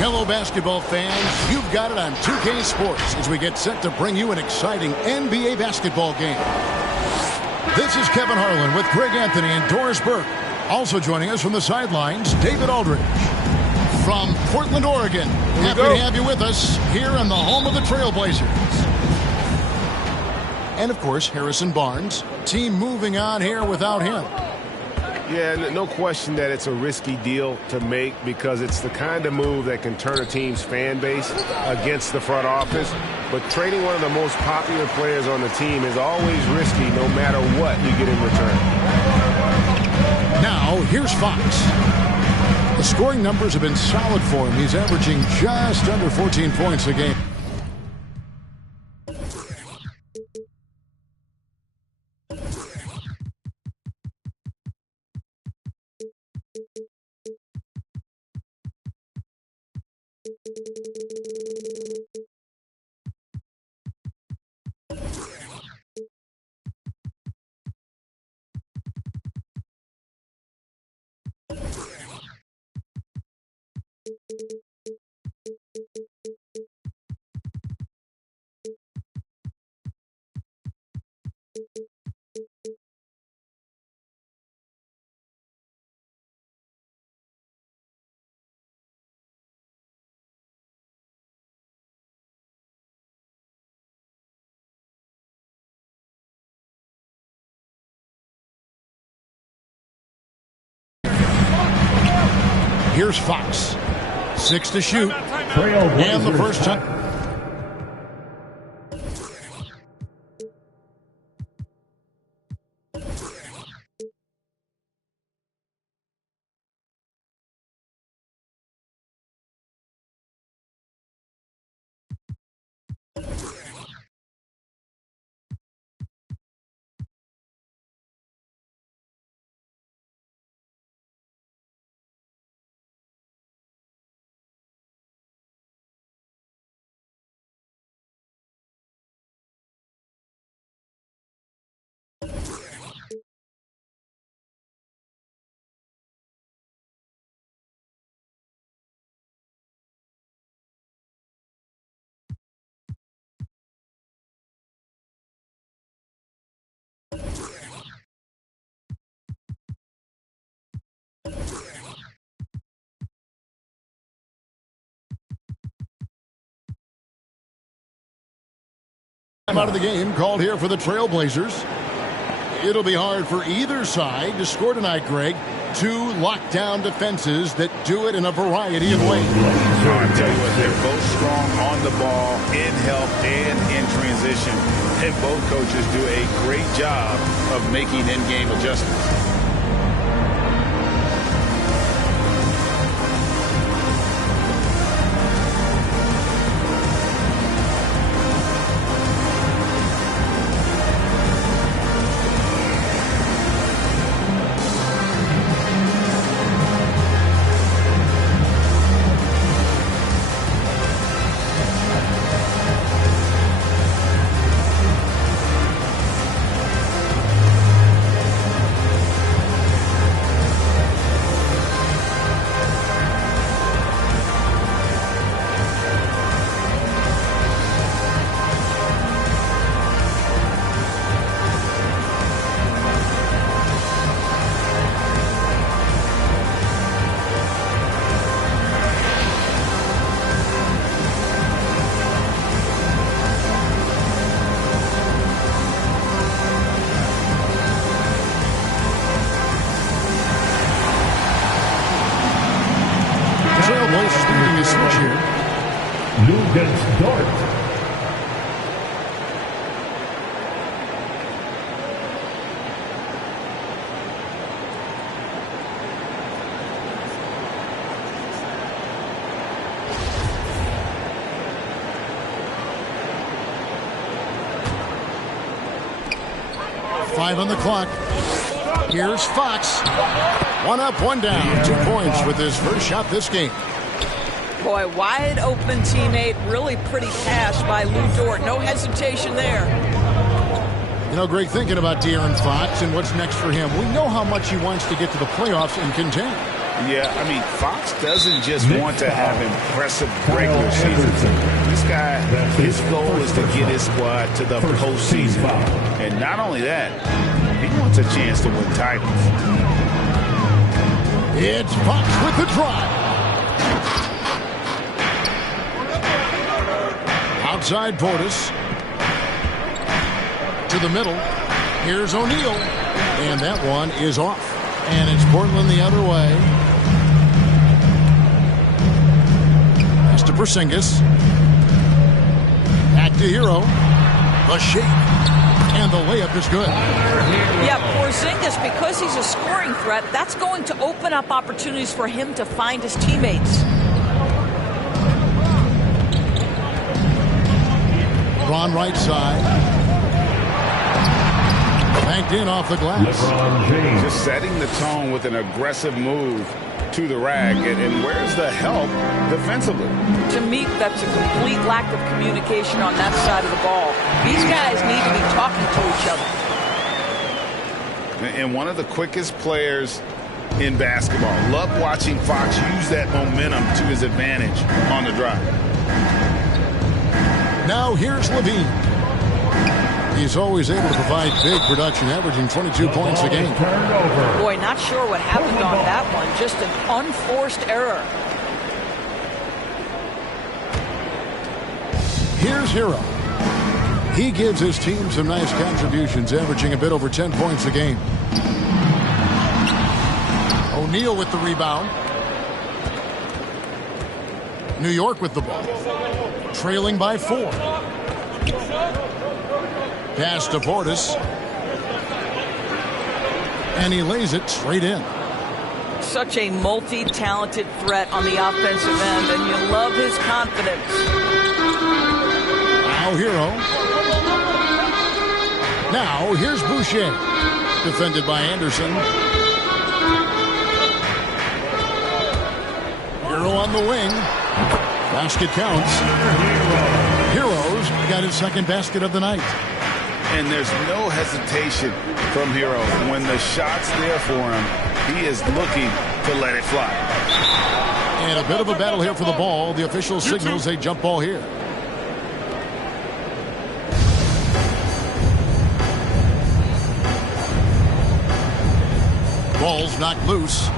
Hello, basketball fans. You've got it on 2K Sports as we get set to bring you an exciting NBA basketball game. This is Kevin Harlan with Greg Anthony and Doris Burke. Also joining us from the sidelines, David Aldridge. From Portland, Oregon, happy to have you with us here in the home of the Trailblazers. And, of course, Harrison Barnes. Team moving on here without him. Yeah, no question that it's a risky deal to make because it's the kind of move that can turn a team's fan base against the front office. But trading one of the most popular players on the team is always risky no matter what you get in return. Now, here's Fox. The scoring numbers have been solid for him. He's averaging just under 14 points a game. Here's Fox. 6 to shoot. And the first time. Out of the game called here for the Trailblazers. It'll be hard for either side to score tonight, Greg. Two lockdown defenses that do it in a variety of ways. I tell you what, they're both strong on the ball, in help, and in transition. And both coaches do a great job of making in-game adjustments. Five on the clock. Here's Fox. One up, one down. 2 points with his first shot this game. Boy, wide open teammate. Really pretty pass by Lou Dort. No hesitation there. You know, Greg, thinking about De'Aaron Fox and what's next for him, we know how much he wants to get to the playoffs and contend. Yeah, I mean, Fox doesn't just want to have impressive regular season. This guy, his goal is to get his squad to the postseason. And not only that, he wants a chance to win titles. It's Fox with the drive. Outside Portis. To the middle. Here's O'Neal. And that one is off. And it's Portland the other way. Pass to Porzingis. Back to Hero. The shake. And the layup is good. Yeah, Porzingis, because he's a scoring threat, that's going to open up opportunities for him to find his teammates. Ron right side. Banked in off the glass. Just setting the tone with an aggressive move to the rack. And where's the help defensively? To me, that's a complete lack of communication on that side of the ball. These guys need to be talking to each other. And one of the quickest players in basketball. Love watching Fox use that momentum to his advantage on the drive. Now here's Levine. He's always able to provide big production, averaging 22 points a game. Boy, not sure what happened on that one. Just an unforced error. Here's Hero. He gives his team some nice contributions, averaging a bit over 10 points a game. O'Neal with the rebound. New York with the ball. Trailing by 4. Pass to Portis. And he lays it straight in. Such a multi-talented threat on the offensive end, and you love his confidence. Now Hero. Now here's Boucher. Defended by Anderson. Hero on the wing. Basket counts. Hero's got his second basket of the night. And there's no hesitation from Hero. When the shot's there for him, he is looking to let it fly. And a bit of a battle here for the ball. The official signals a jump ball here. Ball's knocked loose.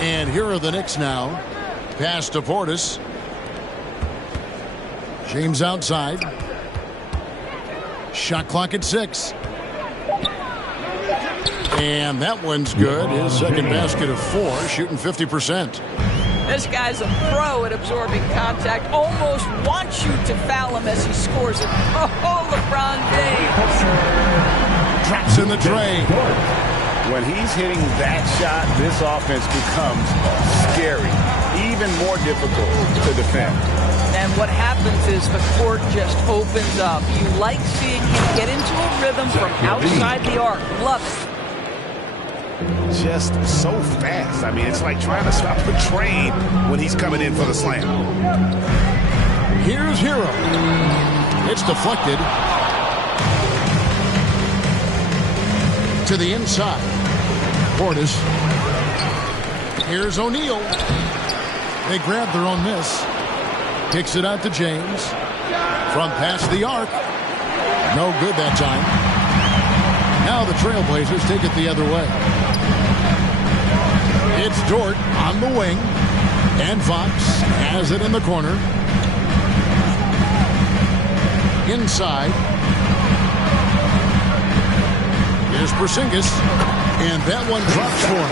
And here are the Knicks now. Pass to Portis. James outside. Shot clock at 6. And that one's good. His second basket of 4, shooting 50%. This guy's a pro at absorbing contact. Almost wants you to foul him as he scores it. Oh, LeBron James. Drops in the tray. When he's hitting that shot, this offense becomes scary. Even more difficult to defend. And what happens is the court just opens up. You like seeing him get into a rhythm from outside the arc. Love it. Just so fast. I mean, it's like trying to stop a train when he's coming in for the slam. Here's Hero. It's deflected. To the inside. Portis. Here's O'Neal. They grab their own miss. Kicks it out to James. From past the arc. No good that time. Now the Trailblazers take it the other way. It's Dort on the wing. And Fox has it in the corner. Inside. Here's Porzingis. And that one drops for him.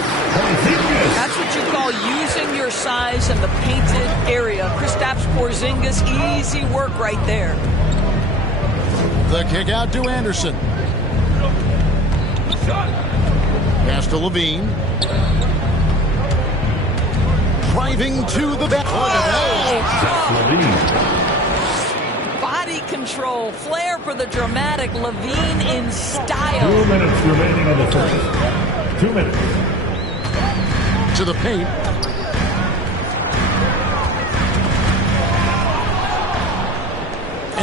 That's what you call using your size in the painted area. Kristaps Porzingis, easy work right there. The kick out to Anderson. Pass to Levine. Driving to the back. Body control, flair for the dramatic. Levine in style. 2 minutes remaining on the first. 2 minutes. To the paint.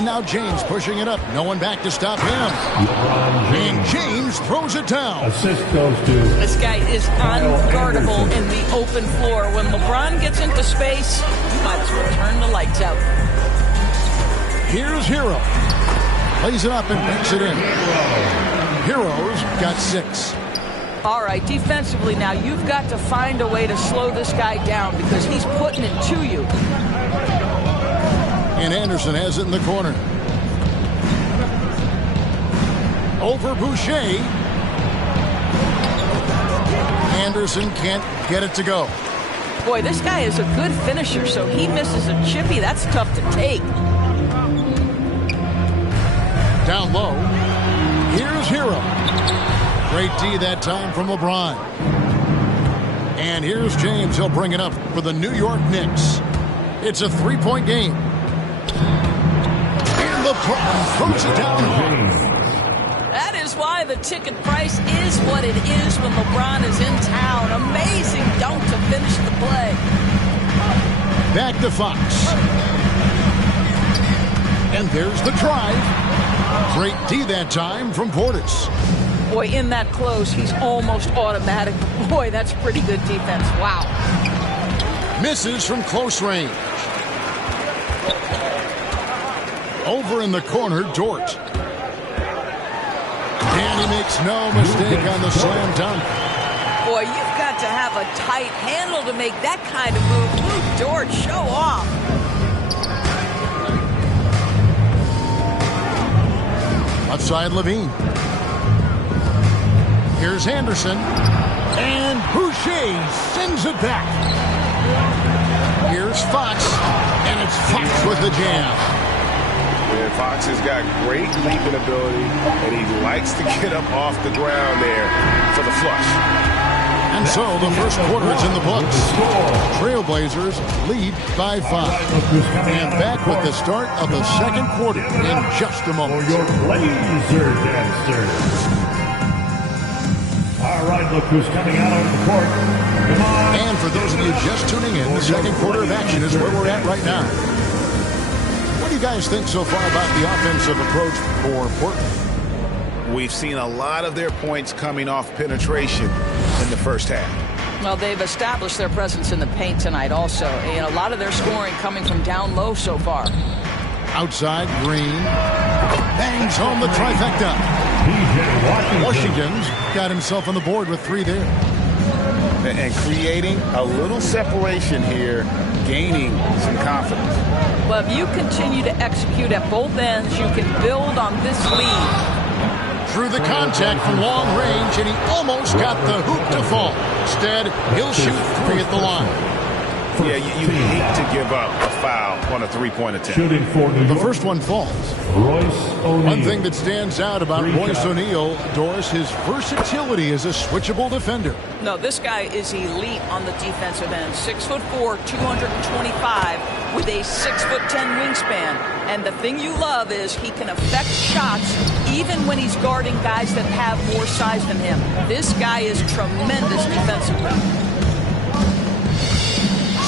And now James pushing it up. No one back to stop him. And James throws it down. Assist goes to... This guy is unguardable in the open floor. When LeBron gets into space, you might as well turn the lights out. Here's Hero. Plays it up and banks it in. Hero's got 6. All right, defensively now, you've got to find a way to slow this guy down because he's putting it to you. And Anderson has it in the corner. Over Boucher. Anderson can't get it to go. Boy, this guy is a good finisher, so he misses a chippy. That's tough to take. Down low. Here's Hero. Great D that time from LeBron. And here's James. He'll bring it up for the New York Knicks. It's a 3-point game. And LeBron throws it down hard. That is why the ticket price is what it is when LeBron is in town. Amazing dunk to finish the play. Back to Fox. And there's the drive. Great D that time from Portis. Boy, in that close, he's almost automatic. Boy, that's pretty good defense. Wow. Misses from close range. Over in the corner, Dort. And he makes no mistake on the slam dunk. Boy, you've got to have a tight handle to make that kind of move. Luke Dort, show off. Outside Levine. Here's Anderson. And Boucher sends it back. Here's Fox. And it's Fox with the jam. And Fox has got great leaping ability, and he likes to get up off the ground there for the flush. And so the first quarter is in the books. Trailblazers lead by 5. And back with the start of the second quarter in just a moment. For your Blazer dancers. All right, look who's coming out on the court. Come on. And for those of you just tuning in, the second quarter of action is where we're at right now. What do you guys think so far about the offensive approach for Portland? We've seen a lot of their points coming off penetration in the first half. Well, they've established their presence in the paint tonight also. And a lot of their scoring coming from down low so far. Outside, Green bangs home the trifecta. Washington's got himself on the board with 3 there. And creating a little separation here, gaining some confidence. Well, if you continue to execute at both ends, you can build on this lead. Through the contact from long range, and he almost got the hoop to fall. Instead, he'll shoot 3 at the line. Yeah, you hate to give up a foul on a 3-point attempt. Shooting for New York. The first one falls. Royce O'Neal. One thing that stands out about Royce O'Neal, Doris, his versatility as a switchable defender. No, this guy is elite on the defensive end. 6'4", 225, with a 6'10" wingspan. And the thing you love is he can affect shots even when he's guarding guys that have more size than him. This guy is tremendous defensively.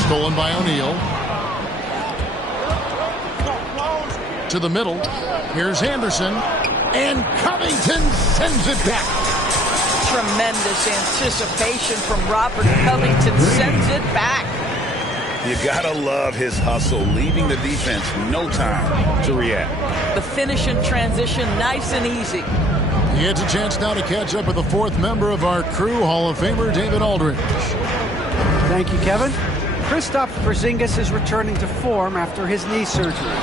Stolen by O'Neal. To the middle. Here's Anderson. And Covington sends it back. Tremendous anticipation from Robert Covington. Sends it back. You gotta love his hustle, leaving the defense no time to react. The finish and transition, nice and easy. He gets a chance now to catch up with the 4th member of our crew, Hall of Famer David Aldridge. Thank you, Kevin. Kristaps Porzingis is returning to form after his knee surgery.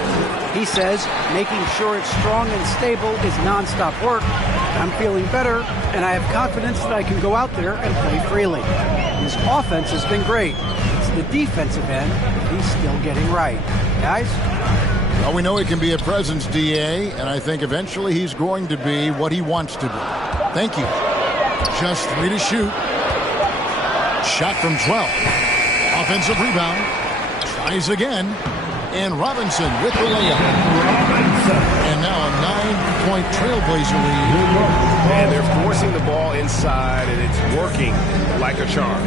He says making sure it's strong and stable is nonstop work. I'm feeling better, and I have confidence that I can go out there and play freely. His offense has been great. It's the defensive end that he's still getting right. Guys? Well, we know he can be a presence, DA, and I think eventually he's going to be what he wants to be. Thank you. Just 3 to shoot. Shot from 12. Offensive rebound. Tries again. And Robinson with the layup. And now a 9-point Trailblazer lead. And they're forcing the ball inside, and it's working like a charm.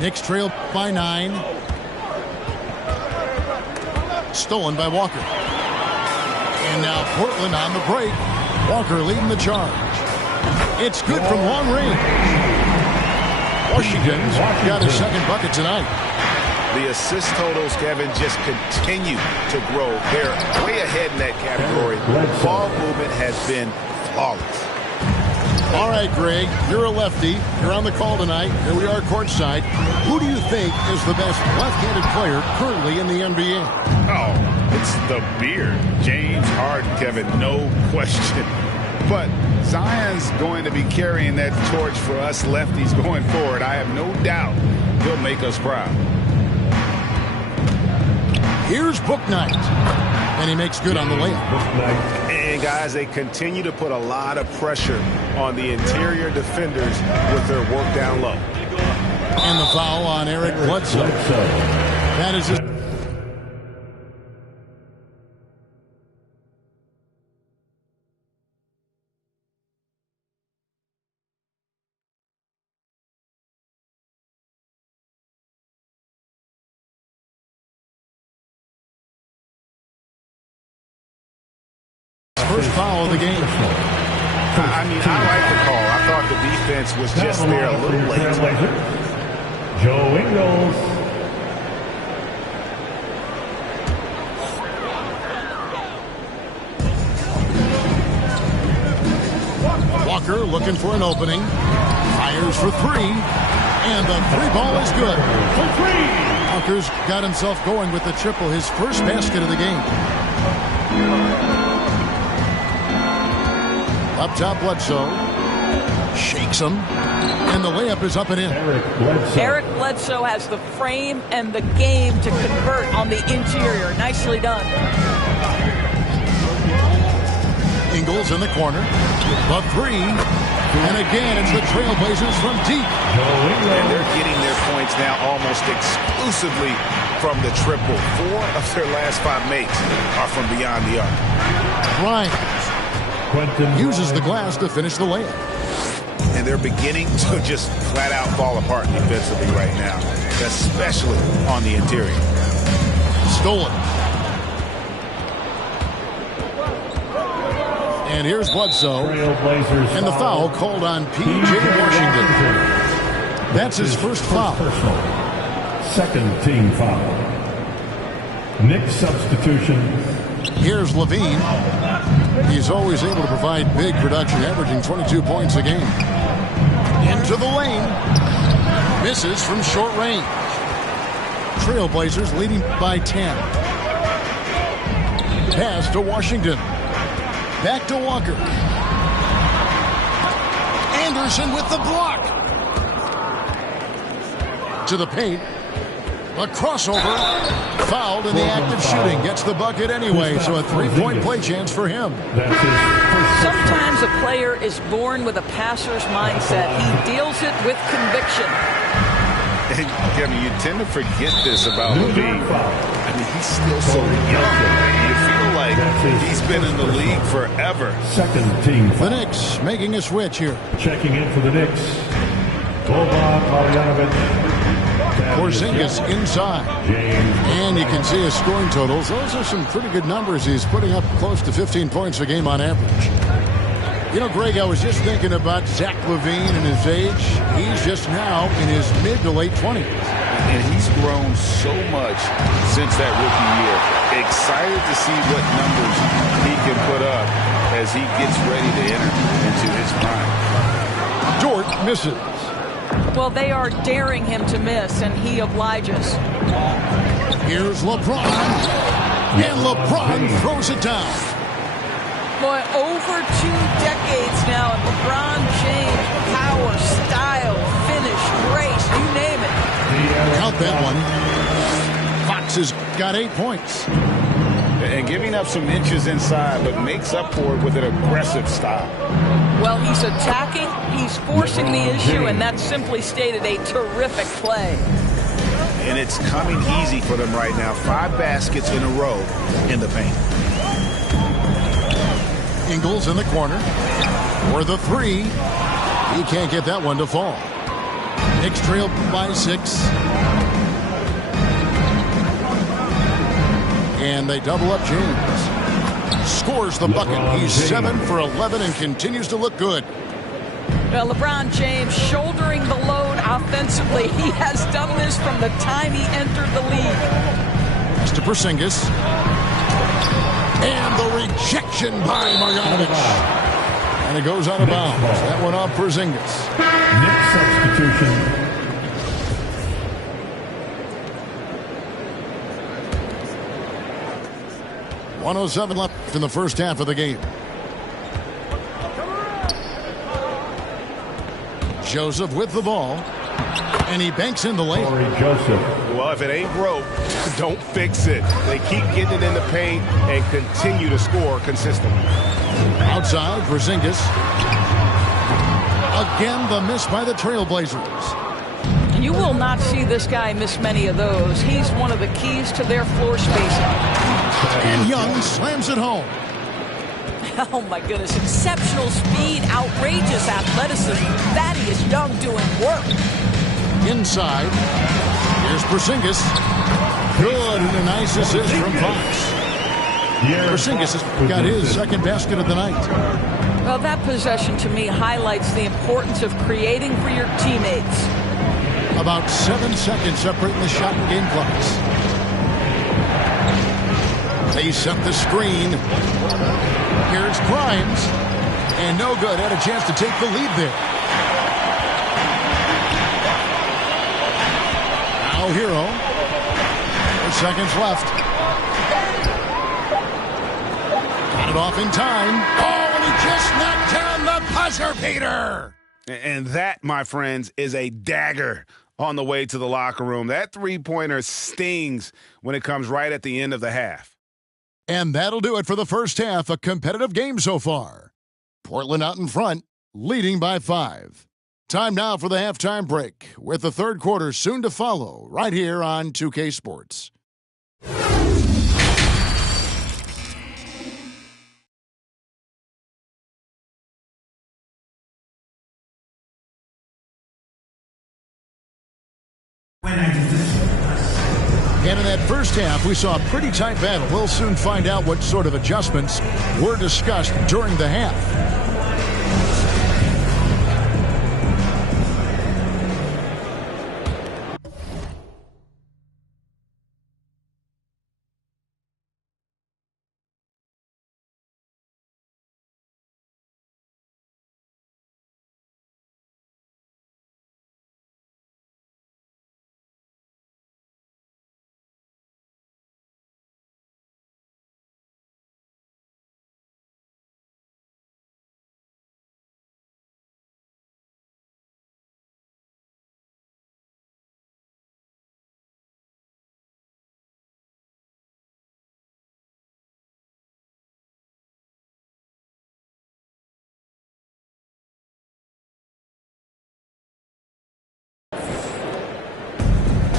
Knicks trail by 9. Stolen by Walker. And now Portland on the break. Walker leading the charge. It's good from long range. Washington's got his second bucket tonight. The assist totals, Kevin, just continue to grow. They're way ahead in that category. Ball movement has been flawless. All right, Greg, you're a lefty. You're on the call tonight. Here we are courtside. Who do you think is the best left-handed player currently in the NBA? Oh, it's the beard. James Harden, Kevin, no question. But Zion's going to be carrying that torch for us lefties going forward. I have no doubt he'll make us proud. Here's Book Knight. And he makes good on the layup. And, guys, they continue to put a lot of pressure on the interior defenders with their work down low. And the foul on Eric Bledsoe. That is his... first foul of the game. I mean, I like the call. I thought the defense was just there a little late. Joe Ingles. Walker looking for an opening. Fires for 3. And the 3-ball is good. Walker's got himself going with the triple, his first basket of the game. Up top, Bledsoe. Shakes him. And the layup is up and in. Eric Bledsoe has the frame and the game to convert on the interior. Nicely done. Ingles in the corner. The 3. And again, it's the Trailblazers from deep. And they're getting their points now almost exclusively from the triple. 4 of their last 5 makes are from beyond the arc. Bryant uses the glass to finish the layup. And they're beginning to just flat out fall apart defensively right now, especially on the interior. Stolen. And here's Bledsoe. And the foul called on P.J. Washington. That's his first foul. Second team foul. Knicks substitution. Here's Levine. He's always able to provide big production, averaging 22 points a game. Into the lane. Misses from short range. Trailblazers leading by 10. Pass to Washington. Back to Walker. Anderson with the block. To the paint. A crossover. Fouled in the act of shooting. Gets the bucket anyway, so a 3-point play chance for him. Sometimes a player is born with a passer's mindset. He deals it with conviction. And Kevin, you tend to forget this about Levine. I mean, he's still so young. You feel like he's been in the league forever. Second team. The Knicks making a switch here. Checking in for the Knicks. Boban Marjanovic. Porzingis inside. And you can see his scoring totals. Those are some pretty good numbers. He's putting up close to 15 points a game on average. You know, Greg, I was just thinking about Zach LaVine and his age. He's just now in his mid to late 20s. And he's grown so much since that rookie year. Excited to see what numbers he can put up as he gets ready to enter into his prime. Dort misses. Well, they are daring him to miss, and he obliges. Here's LeBron. And LeBron throws it down. Boy, over 2 decades now, and LeBron James, power, style, finish, grace, you name it. Count that one. Fox has got 8 points. And giving up some inches inside, but makes up for it with an aggressive style. Well, he's attacking, he's forcing the issue, and that's simply stated a terrific play. And it's coming easy for them right now. 5 baskets in a row in the paint. Ingles in the corner for the 3. He can't get that one to fall. Knicks trail by 6. And they double up James. Scores the bucket. He's 7 for 11 and continues to look good. Well, LeBron James shouldering the load offensively. He has done this from the time he entered the league. It's to Porzingis. And the rejection by Marjanovic. And it goes out of bounds. That one off Porzingis. Next substitution. .107 left in the first half of the game. Joseph with the ball. And he banks in the lane. Well, if it ain't broke, don't fix it. They keep getting it in the paint and continue to score consistently. Outside, Porzingis. Again, the miss by the Trailblazers. You will not see this guy miss many of those. He's one of the keys to their floor spacing. And Young slams it home. Oh, my goodness. Exceptional speed, outrageous athleticism. Thaddeus Young doing work. Inside. Here's Porzingis. Good, and a nice assist from Fox. Porzingis has got his second basket of the night. Well, that possession to me highlights the importance of creating for your teammates. About 7 seconds separating the shot and game clocks. They set the screen. Here's Grimes. And no good. Had a chance to take the lead there. Now Hero. 4 seconds left. Got it off in time. Oh, and he just knocked down the buzzer beater. And that, my friends, is a dagger on the way to the locker room. That three-pointer stings when it comes right at the end of the half. And that'll do it for the first half. A competitive game so far. Portland out in front, leading by 5. Time now for the halftime break, with the third quarter soon to follow, right here on 2K Sports. And in that first half, we saw a pretty tight battle. We'll soon find out what sort of adjustments were discussed during the half.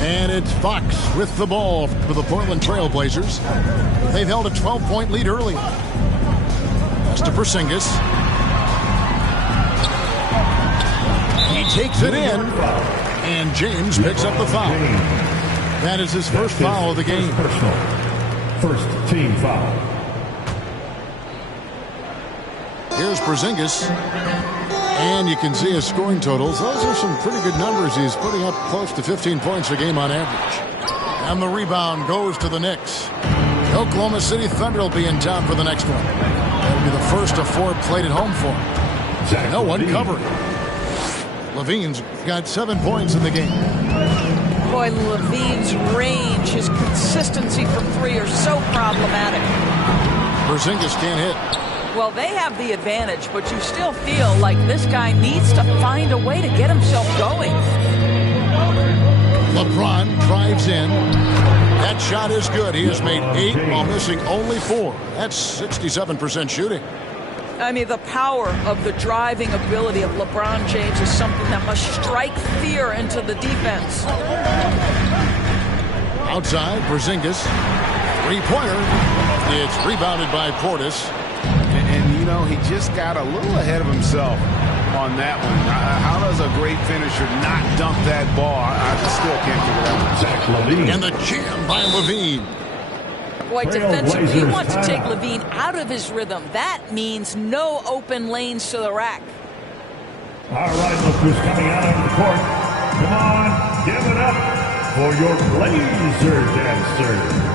And it's Fox with the ball for the Portland Trailblazers. They've held a 12-point lead early. That's to Porzingis. He takes it in. And James picks up the foul. That is his first foul of the game. First team foul. Here's Porzingis. And you can see his scoring totals. Those are some pretty good numbers. He's putting up close to 15 points a game on average. And the rebound goes to the Knicks. The Oklahoma City Thunder will be in town for the next one. That'll be the first of 4 played at home for him. No one covering. Levine's got 7 points in the game. Boy, Levine's range, his consistency from 3 are so problematic. Porzingis can't hit. Well, they have the advantage, but you still feel like this guy needs to find a way to get himself going. LeBron drives in. That shot is good. He has made 8 while missing only 4. That's 67% shooting. I mean, the power of the driving ability of LeBron James is something that must strike fear into the defense. Outside, Porzingis. Three-pointer. It's rebounded by Portis. And know, he just got a little ahead of himself on that one. How does a great finisher not dunk that ball? I still can't figure that out. And the jam by Levine. Boy, defensively, he wants to take Levine out of his rhythm. That means no open lanes to the rack. All right, look who's coming out on the court. Come on, give it up for your Blazer dancer.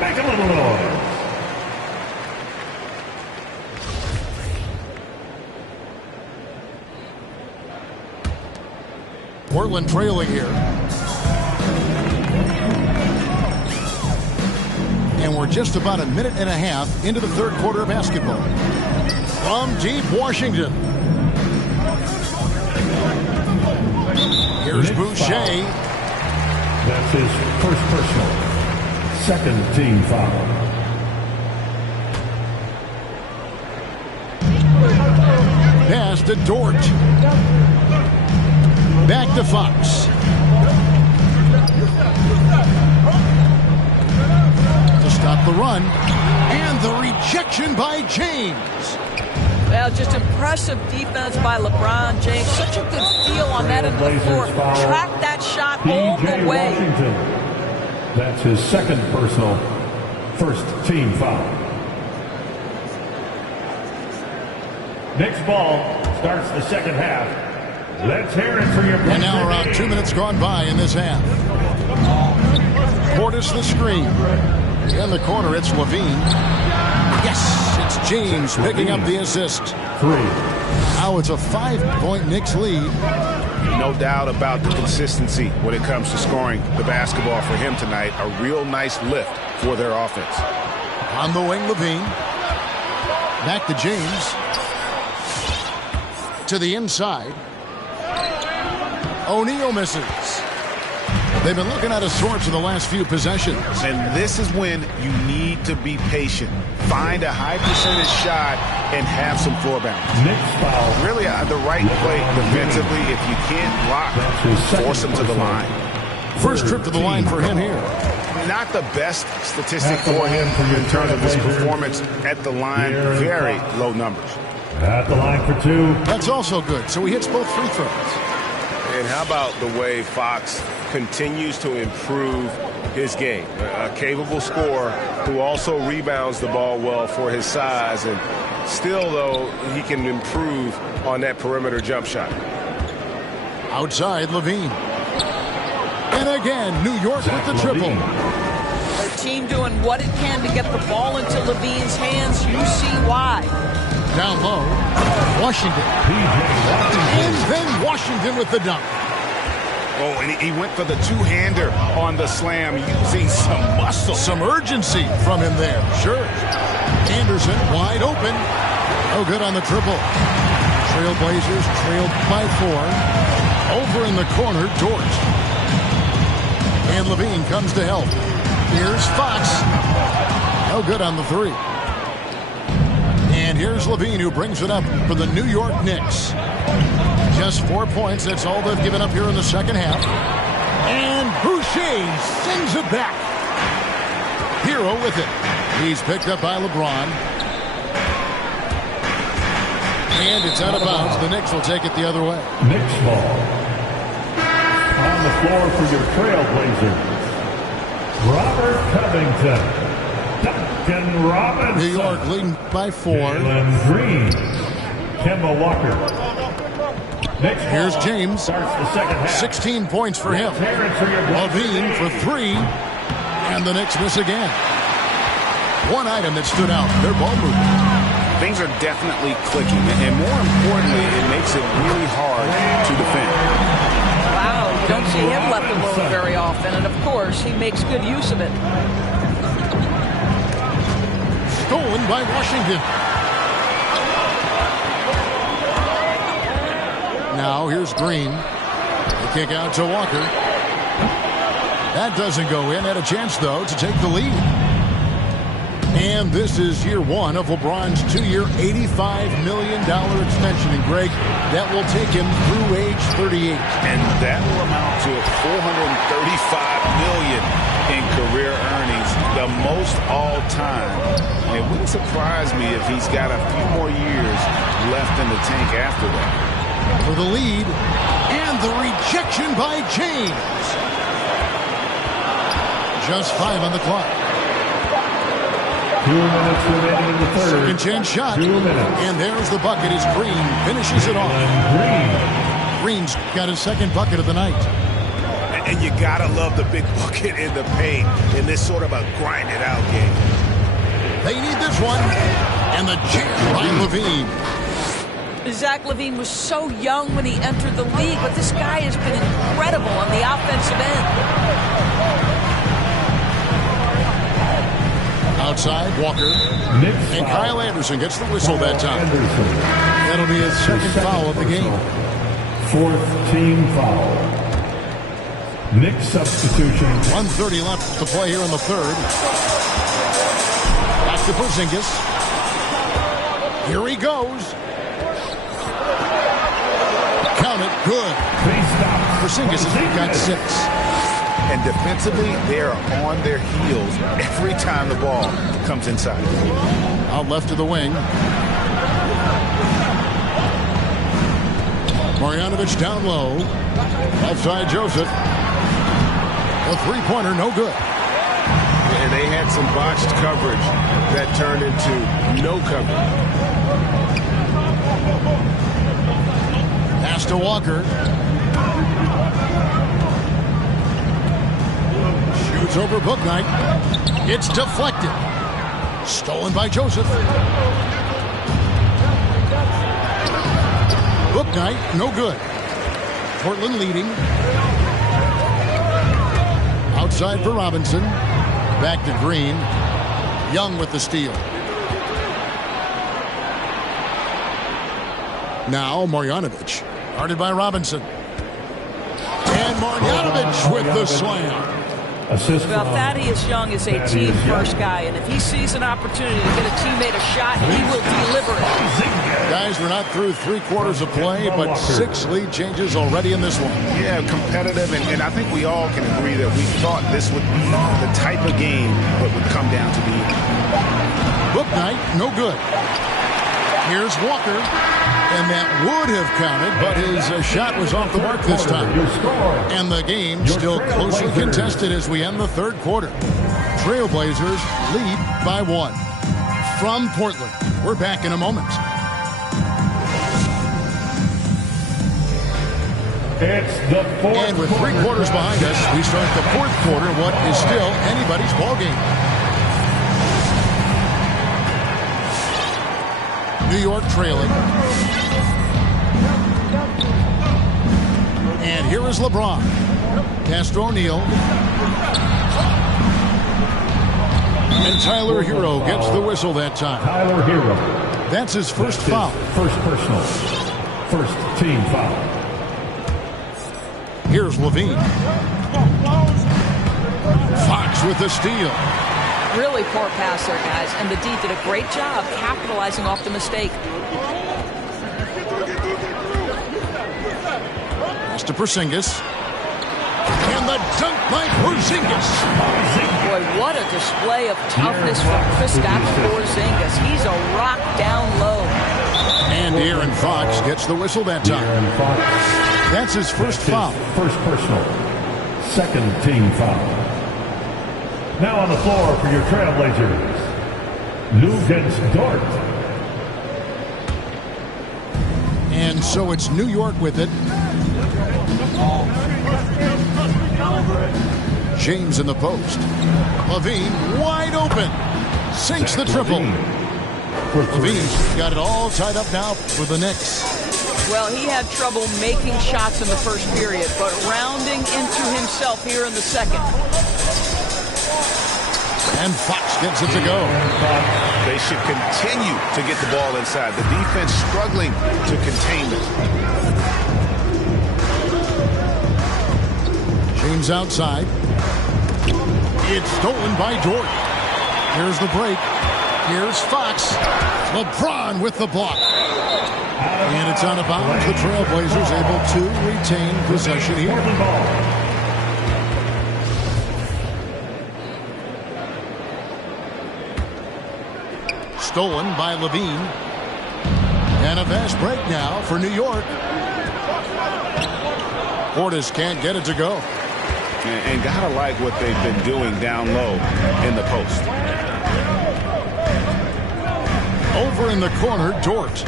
Make a little noise. Portland trailing here. And we're just about a minute and a half into the third quarter of basketball. From deep Washington. Here's Boucher. That's his first personal. Second team foul. Pass to Dort. Back to Fox. To stop the run. And the rejection by James. Well, just impressive defense by LeBron James. Such a good feel on that end of the floor. Track that shot all the way. Washington. That's his second personal, first team foul. Knicks ball starts the second half. Let's hear it for your. And now around 2 minutes gone by in this half. Portis the screen. In the corner, it's Levine. Yes, it's James picking up the assist. 3. Now it's a 5-point Knicks lead. No doubt about the consistency when it comes to scoring the basketball for him tonight. A real nice lift for their offense. On the wing, Levine. Back to James. To the inside. O'Neal misses. They've been looking out of sorts in the last few possessions. And this is when you need to be patient. Find a high percentage shot and have some floor balance. Knicks foul. Really the right play defensively. If you can't block, force him to the line. First trip to the line for him here. Not the best statistic for him in terms of his performance at the line. Very low numbers. At the line for 2. That's also good. So he hits both free throws. And how about the way Fox continues to improve his game? A capable scorer who also rebounds the ball well for his size. And still, though, he can improve on that perimeter jump shot. Outside, Levine. And again, New York with the triple. Their team doing what it can to get the ball into Levine's hands. You see why. Down low, Washington. And then Washington with the dunk. Oh, and he went for the two-hander on the slam, using some muscle. Some urgency from him there, sure. Anderson wide open. No good on the triple. Trailblazers trailed by 4. Over in the corner, Dort. And Levine comes to help. Here's Fox. No good on the 3. And here's Levine, who brings it up for the New York Knicks. Just 4 points. That's all they've given up here in the second half. And Boucher sends it back. Hero with it. He's picked up by LeBron. And it's out of bounds. The Knicks will take it the other way. Knicks ball. On the floor for your Trailblazers, Robert Covington. Duncan Robinson. New York leading by 4. Jalen Green. Kemba Walker. Next Here's James. Starts the second half. 16 points for him. Levine for 3. And the Knicks miss again. One item that stood out, their ball movement. Things are definitely clicking, and more importantly, it makes it really hard to defend. Wow, you don't see him left alone very often, and of course, he makes good use of it. Stolen by Washington. Now here's Green. The kick out to Walker. That doesn't go in. Had a chance, though, to take the lead. And this is year one of LeBron's 2-year, $85 million extension. And, Greg, that will take him through age 38. And that will amount to $435 million in career earnings, the most all time. It wouldn't surprise me if he's got a few more years left in the tank after that. For the lead, and the rejection by James. Just 5 on the clock. 2 minutes remaining in the third. Second chance shot. 2 minutes. And there's the bucket as Green finishes it off. Green's got his second bucket of the night. And you gotta love the big bucket in the paint in this sort of a grind-it-out game. They need this one. And the jam by Levine. Zach LaVine was so young when he entered the league, but this guy has been incredible on the offensive end. Outside, Walker. And Kyle Anderson gets the whistle that time. That'll be his second foul of the game. Fourth team foul. Knicks substitution. 1:30 left to play here in the third. Back to Porzingis. Here he goes. Count it. Good. Porzingis has got 6. And defensively, they are on their heels every time the ball comes inside. Out left to the wing. Marjanovic down low. Left side, Joseph. A three-pointer, no good. And they had some botched coverage that turned into no coverage. Pass to Walker. Shoots over Bouknight. It's deflected. Stolen by Joseph. Bouknight, no good. Portland leading. Outside for Robinson. Back to Green. Young with the steal. Now Marjanovic. Guarded by Robinson. And Marjanovic with the slam. Well, Thaddeus Young is a team-first guy, and if he sees an opportunity to get a teammate a shot, he will deliver it. Guys, we're not through 3 quarters of play, but 6 lead changes already in this one. Yeah, competitive, and I think we all can agree that we thought this would be the type of game that would come down to the end. Bouknight, no good. Here's Walker, and that would have counted, but his shot was off the mark this time. And the game still closely contested as we end the third quarter. Trailblazers lead by 1. From Portland, we're back in a moment. It's the fourth And with 3 quarters behind us, we start the fourth quarter, what is still anybody's ball game. New York trailing. And here is LeBron. Castro O'Neal. And Tyler Hero gets the whistle that time. Tyler Hero. That's his first foul. First personal. First team foul. Here's Levine. Fox with the steal. Really poor pass there, guys, and the D did a great job capitalizing off the mistake. Pass to Porzingis. And the dunk by Porzingis. Boy, what a display of toughness from Kristaps Porzingis. He's a rock down low. And Aaron Fox gets the whistle that time. That's his first foul. First personal. Second team foul. Now on the floor for your Trailblazers, Luguentz Dort. And so it's New York with it. James in the post. Levine wide open. sinks the triple. Levine's got it all tied up now for the Knicks. Well, he had trouble making shots in the first period, but rounding into himself here in the second. And Fox gets it to go. They should continue to get the ball inside. The defense struggling to contain them. James outside. It's stolen by Dort. Here's the break. Here's Fox. LeBron with the block. And it's out of bounds. The Trailblazers able to retain possession here. Stolen by Levine. And a fast break now for New York. Portis can't get it to go. And gotta like what they've been doing down low in the post. Over in the corner, Dort.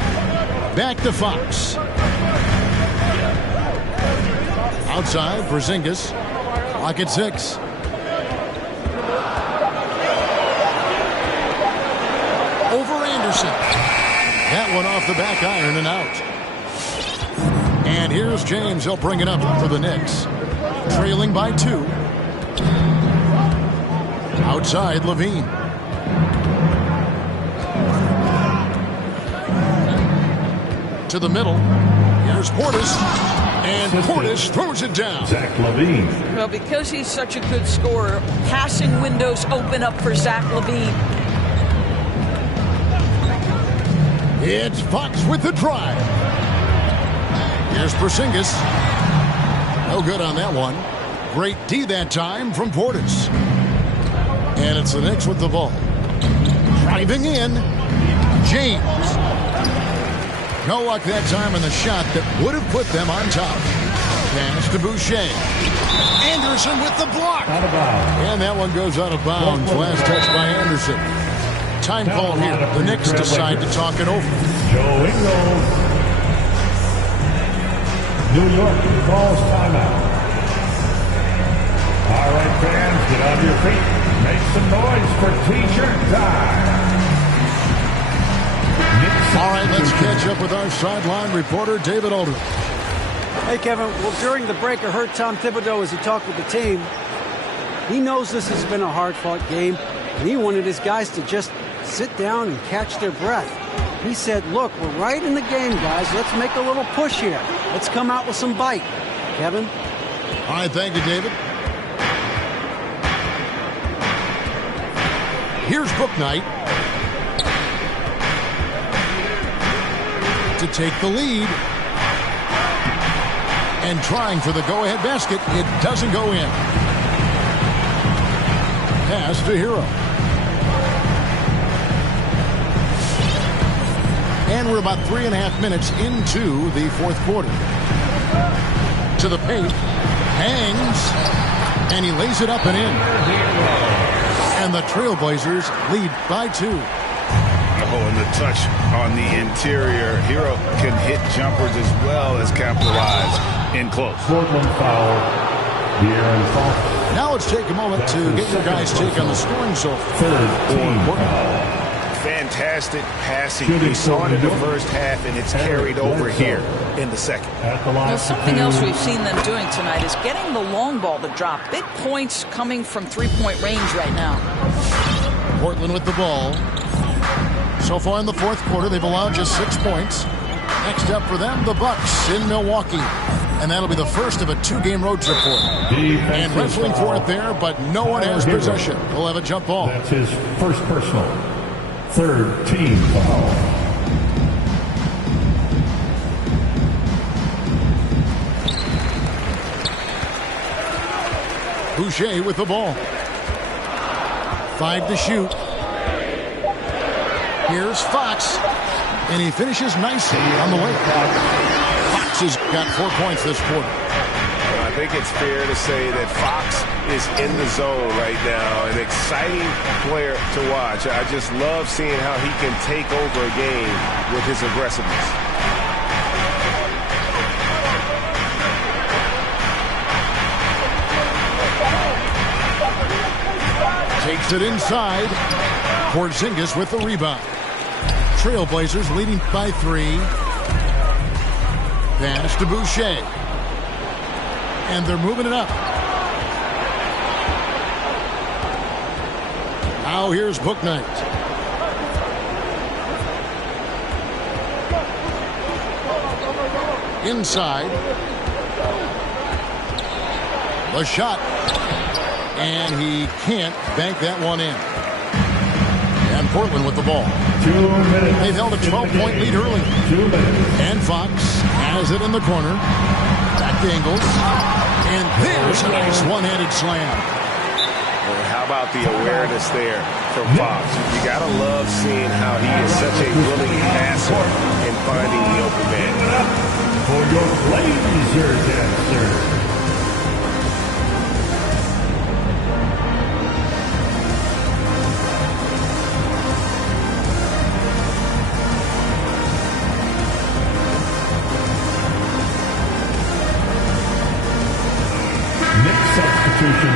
Back to Fox. Outside, Porzingis. Clock at 6. Over Anderson. That one off the back iron and out. And here's James. He'll bring it up for the Knicks. Trailing by 2. Outside, Levine. To the middle. Here's Portis. And Portis throws it down. Zach LaVine. Well, because he's such a good scorer, passing windows open up for Zach LaVine. It's Fox with the drive. Here's Porzingis. No good on that one. Great D that time from Portis. And it's the Knicks with the ball. Driving in. James. No luck that time on the shot that would have put them on top. Pass to Boucher. Anderson with the block. Out of bounds. And that one goes out of bounds. Last touch by Anderson. Time call here. The Knicks decide to talk it over. Joe Ingles. New York calls timeout. All right, fans, get on your feet. Make some noise for T-shirt time. All right, let's catch up with our sideline reporter, David Aldridge. Hey, Kevin. Well, during the break, I heard Tom Thibodeau as he talked with the team. He knows this has been a hard-fought game, and he wanted his guys to just sit down and catch their breath. He said, look, we're right in the game, guys. Let's make a little push here. Let's come out with some bite. Kevin? All right, thank you, David. Here's Bouknight to take the lead. And trying for the go-ahead basket. It doesn't go in. Pass to Hero. And we're about 3.5 minutes into the fourth quarter. To the paint. Hangs. And he lays it up and in. And the Trailblazers lead by 2. Oh, and the touch on the interior. Hero can hit jumpers as well as capitalize in close. Portland foul. De'Aaron Fox. Now let's take a moment to get your guys' take on the scoring so far. Fantastic passing. We saw it in the first half, and it's carried over here in the second. Well, something else we've seen them doing tonight is getting the long ball to drop. Big points coming from three-point range right now. Portland with the ball. So far in the fourth quarter, they've allowed just 6 points. Next up for them, the Bucks in Milwaukee. And that'll be the first of a 2-game road trip for them. And wrestling for it there, but no one has possession. He'll have a jump ball. That's his first personal. Third team foul. Boucher with the ball. 5 to shoot. Here's Fox. And he finishes nicely on the way. Fox has got 4 points this quarter. I think it's fair to say that Fox is in the zone right now. An exciting player to watch. I just love seeing how he can take over a game with his aggressiveness. Takes it inside. Porzingis with the rebound. Trailblazers leading by 3. Pass to Boucher. And they're moving it up. Now here's Bouknight. Inside. The shot. And he can't bank that one in. And Portland with the ball. 2 minutes. They've held a 12-point lead early. 2 minutes. And Fox has it in the corner. Back to Ingles. And there's a nice one-handed slam. Well, how about the awareness there from Fox? You got to love seeing how he is such a willing passer in finding the open man. Give it up for your laser dancer. Substitution.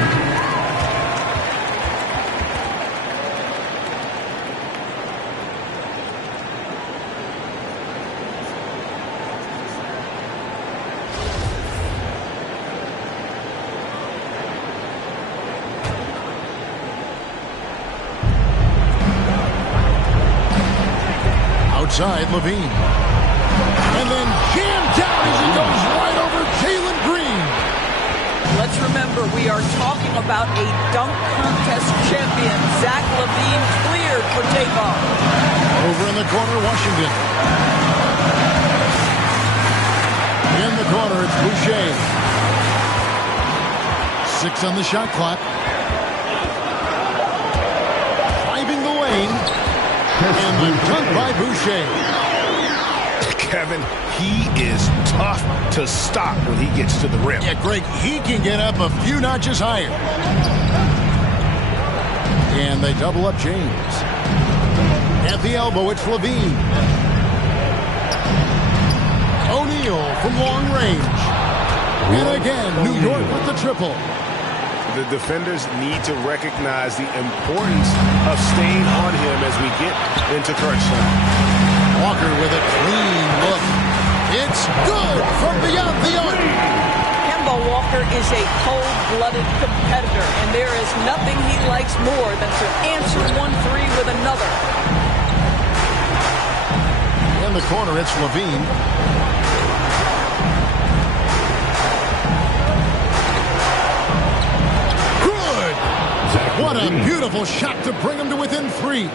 Outside, Levine. And then jammed down as he goes right over Jalen Green. Let's remember, we are talking about a dunk contest champion. Zach LaVine cleared for takeoff. Over in the corner, Washington. In the corner, it's Boucher. 6 on the shot clock. Driving the lane. And the dunk by Boucher. Kevin, he is tough to stop when he gets to the rim. Yeah, Greg, he can get up a few notches higher. And they double up James. At the elbow, it's Levine. O'Neal from long range. And again, New York with the triple. The defenders need to recognize the importance of staying on him as we get into crunch time. Walker with a clean look. It's good from beyond the arc. Kemba Walker is a cold-blooded competitor, and there is nothing he likes more than to answer 1-3 with another. In the corner, it's Levine. Good! What a beautiful shot to bring him to within 3.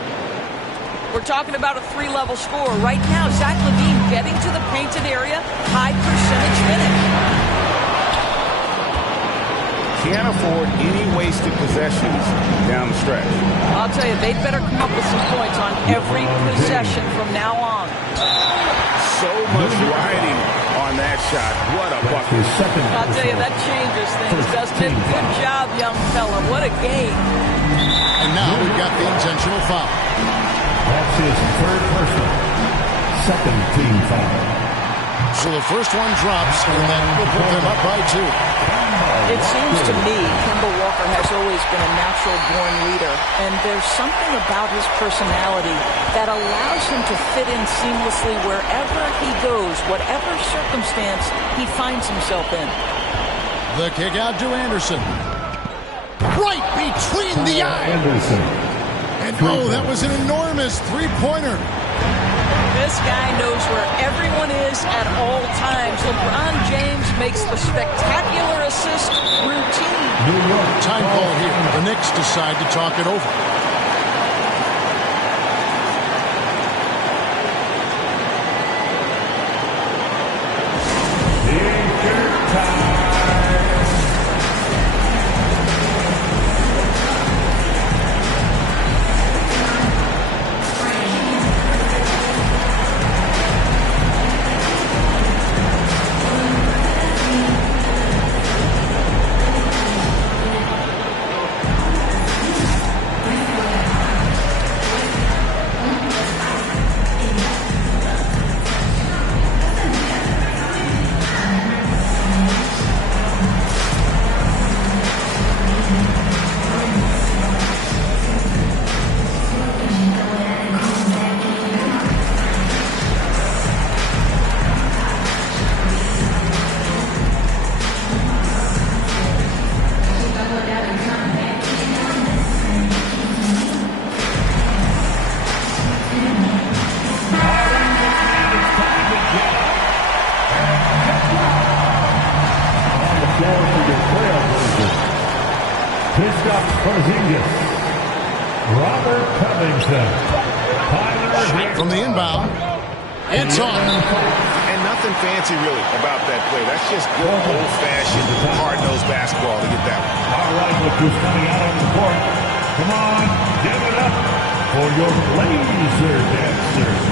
We're talking about a 3-level score. Right now, Zach LaVine getting to the painted area, high percentage finish. Can't afford any wasted possessions down the stretch. I'll tell you, they'd better come up with some points on every possession from now on. So much riding on that shot. What a bucket. I'll tell you, that changes things, doesn't it? Good job, young fella. What a game. And now we've got the intentional foul. That's his 3rd personal. 2nd team foul. So the first one drops, and that will put them up by 2. It seems to me Kemba Walker has always been a natural-born leader, and there's something about his personality that allows him to fit in seamlessly wherever he goes, whatever circumstance he finds himself in. The kick out to Anderson. Right between the eyes. Anderson. And oh, that was an enormous three-pointer. This guy knows where everyone is at all times. LeBron James makes the spectacular assist routine. New York. Time call here. The Knicks decide to talk it over. Porzingis. Robert Covington. From the inbound. It's on. And nothing fancy really about that play. That's just good old-fashioned hard-nosed basketball to get that one. All right, look who's coming out on the court. Come on, give it up for your laser dancers.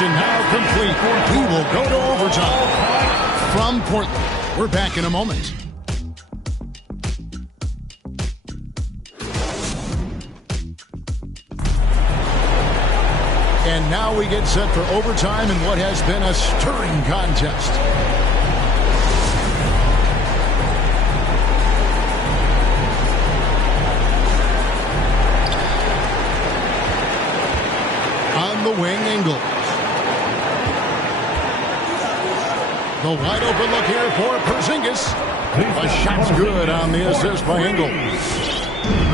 Now complete. We will go to overtime. From Portland, we're back in a moment. And now we get set for overtime in what has been a stirring contest. On the wing, Ingles. The wide open look here for Porzingis. A shot's good on the assist by Ingles.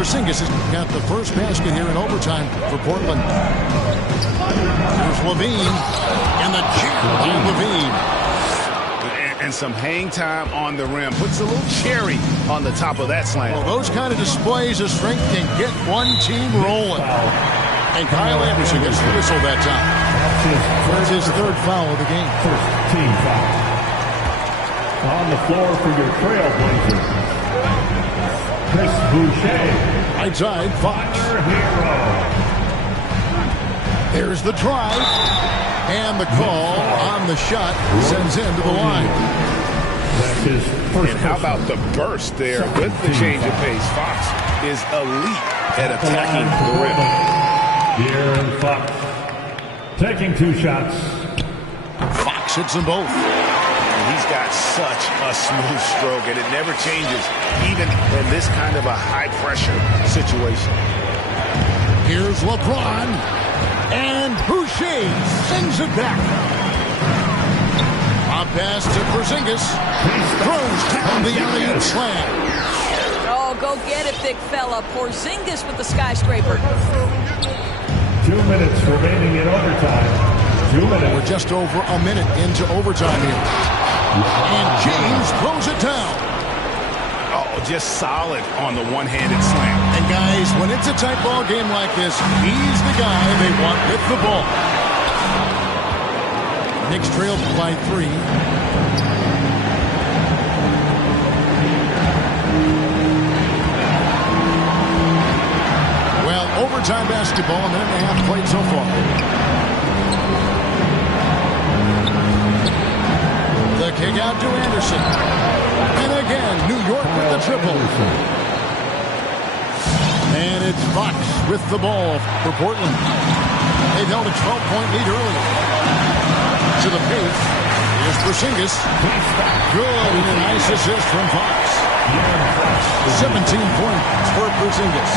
Porzingis has got the first basket here in overtime for Portland. Here's Levine. And the jam by Levine. And some hang time on the rim. Puts a little cherry on the top of that slam. Well, those kind of displays of strength can get one team rolling. And Kyle Anderson gets the whistle that time. That's his third foul of the game. First team foul. On the floor for your Trailblazers, Chris Boucher. Right side, Fox. Hero. There's the drive. And the call on the shot sends him to the line. That's his first. And how about the burst there with the change of pace? Fox is elite at attacking the rim. De'Aaron Fox taking two shots. Fox hits them both. He's got such a smooth stroke, and it never changes, even in this kind of a high-pressure situation. Here's LeBron, and Boucher sends it back. A pass to Porzingis. Throws down the alley-oop slam. Oh, go get it, big fella. Porzingis with the skyscraper. 2 minutes remaining in overtime. 2 minutes. We're just over a minute into overtime here. And James throws it down. Oh, just solid on the one-handed slam. And guys, when it's a tight ball game like this, he's the guy they want with the ball. Knicks trailed by 3. Well, overtime basketball, a minute and a half played so far. The kick out to Anderson. And again, New York with the triple. And it's Fox with the ball for Portland. They've held a 12-point lead earlier. To the paint. Here's Porzingis. Good, and a nice assist from Fox. 17 points for Porzingis.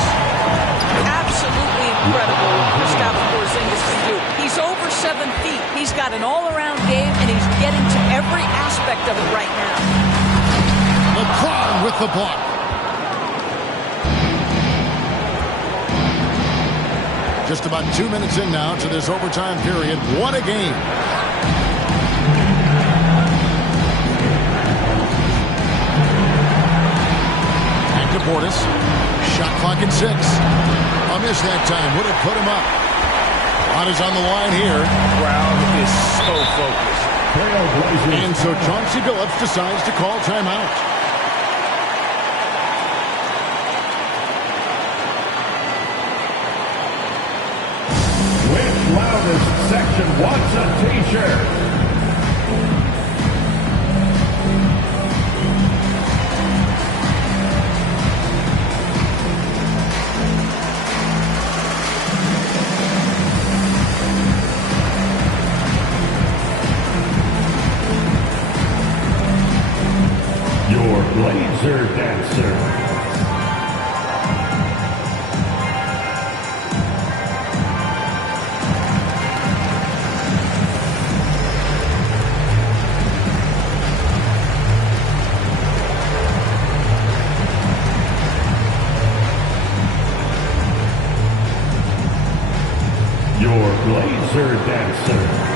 Absolutely incredible what Kristaps Porzingis can do. He's over 7 feet. He's got an all-around game, and he's getting to every aspect of it right now. LeBron with the block. Just about 2 minutes in now to this overtime period. What a game. Back to Portis. Shot clock at 6. A miss that time. Would have put him up. Lot is on the line here. Crowd is so focused. And so Chauncey Billups decides to call timeout. Which loudest section wants a t-shirt? your Blazer dancer.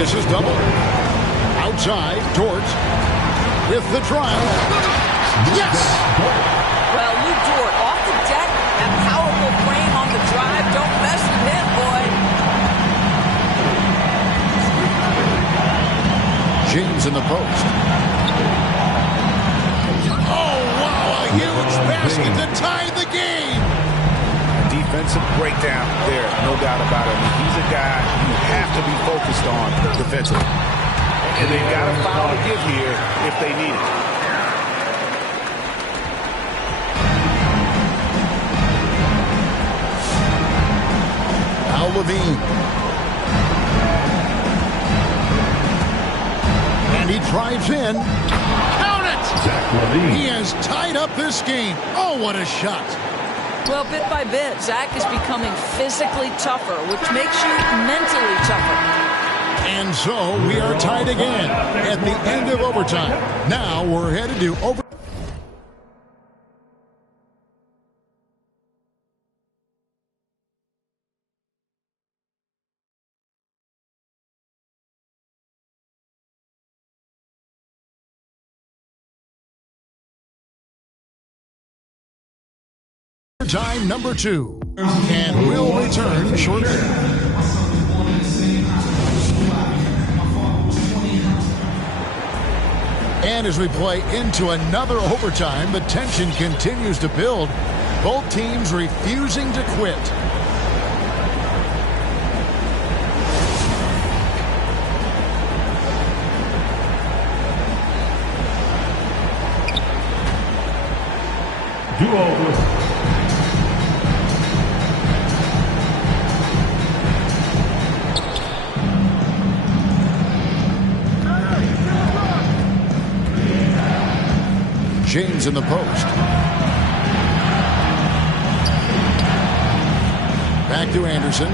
This is double. Outside, Dort with the drive. Yes! Well, Luke Dort off the deck, that powerful frame on the drive. Don't mess with him, boy. James in the post. Oh, wow, a huge basket to tie the game. Defensive breakdown there, no doubt about it. I mean, he's a guy you have to be focused on defensively. And they've got a foul to give here if they need it. Al Levine. And he drives in. Count it! He has tied up this game. Oh, what a shot. Well, bit by bit, Zach is becoming physically tougher, which makes you mentally tougher. And so we are tied again at the end of overtime. Now we're headed to overtime. Time number 2, and we'll return shortly. And as we play into another overtime, the tension continues to build. Both teams refusing to quit. Do-over. James in the post. Back to Anderson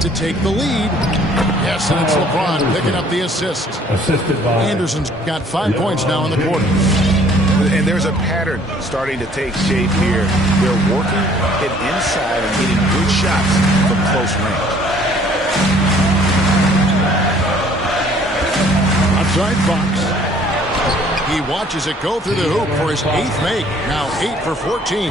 to take the lead. Yes, and it's LeBron picking up the assist. Assisted by Anderson's got 5 points now in the quarter. And there's a pattern starting to take shape here. They're working it inside and getting good shots from close range. Outside Fox. He watches it go through the hoop for his 8th make. Now 8 for 14.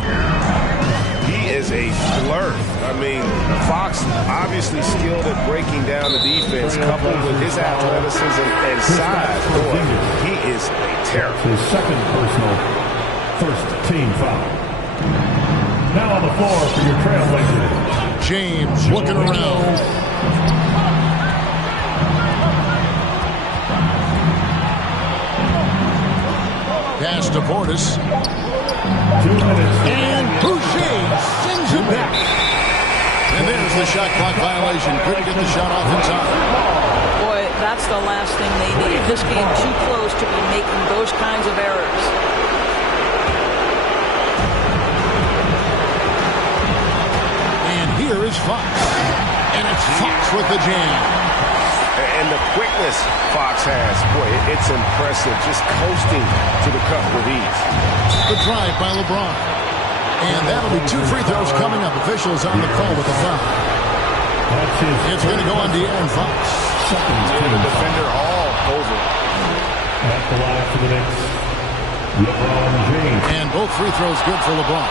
He is a blur. I mean, Fox obviously skilled at breaking down the defense, coupled with his athleticism and size. Boy, he is a terror. His second personal first team foul. Now on the floor for your Trailblazers. James looking around. Pass to Portis. 2 minutes. And Boucher sends it back. And there's the shot clock violation. Couldn't get the shot off in time. Boy, that's the last thing they need. This game too close to be making those kinds of errors. And here is Fox. And it's Fox with the jam. And the quickness Fox has, boy, it's impressive. Just coasting to the cup with ease. The drive by LeBron. And that'll be 2 free throws coming up. Officials on the call with the foul. It's going to go on De'Aaron Fox. The defender all over. At the line for the Knicks, LeBron James. And both free throws good for LeBron.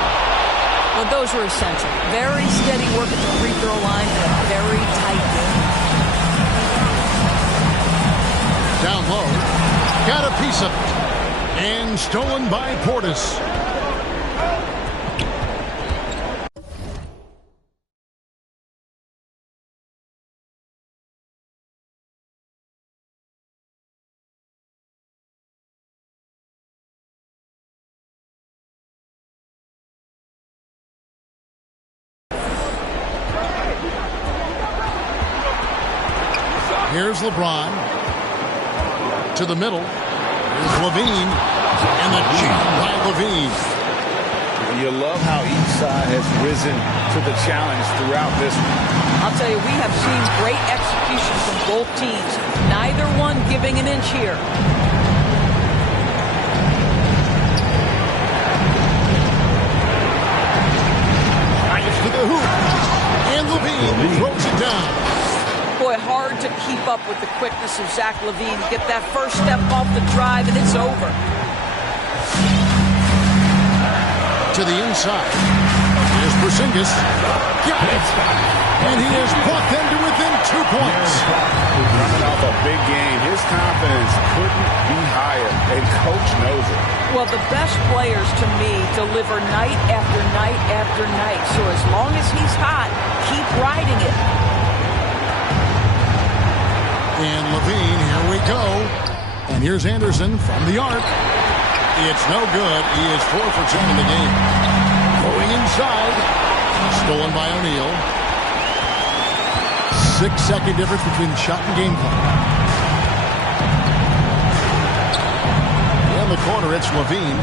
Well, those were essential. Very steady work at the free throw line and a very tight game. Down low, got a piece of it, and stolen by Portis. Here's LeBron. To the middle. Here's Levine. And the jam by Levine. You love how each side has risen to the challenge throughout this one. I'll tell you, we have seen great execution from both teams. Neither one giving an inch here. To the hoop. And Levine throws it down. Boy, hard to keep up with the quickness of Zach LaVine. Get that first step off the drive, and it's over. To the inside. Here's Porzingis. Got it. And he has brought them to within 2 points. Coming off a big game, his confidence couldn't be higher, and coach knows it. Well, the best players, to me, deliver night after night after night. So as long as he's hot, keep riding it. And Levine, here we go. And here's Anderson from the arc. It's no good. He is 4 for 10 in the game. Going inside. Stolen by O'Neal. 6-second difference between the shot and game clock. In the corner, it's Levine.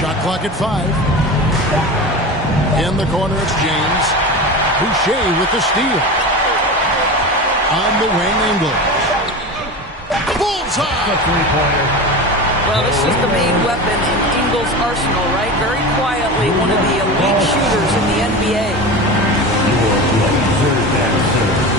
Shot clock at 5. In the corner, it's James. Boucher with the steal. On the wing, Ingles. Bullseye! A three-pointer. Well, this is the main weapon in Ingles' arsenal, right? Very quietly, one of the elite shooters in the NBA. Your laser dancer.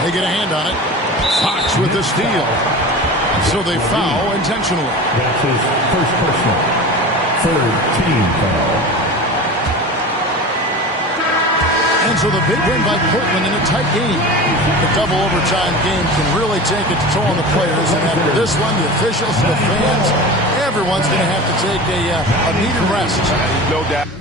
They get a hand on it. Fox with the steal. So they foul intentionally. That's his first personal. Third team foul. And so the big win by Portland in a tight game. The double overtime game can really take its toll on the players. And after this one, the officials, the fans, everyone's going to have to take a needed rest. No doubt.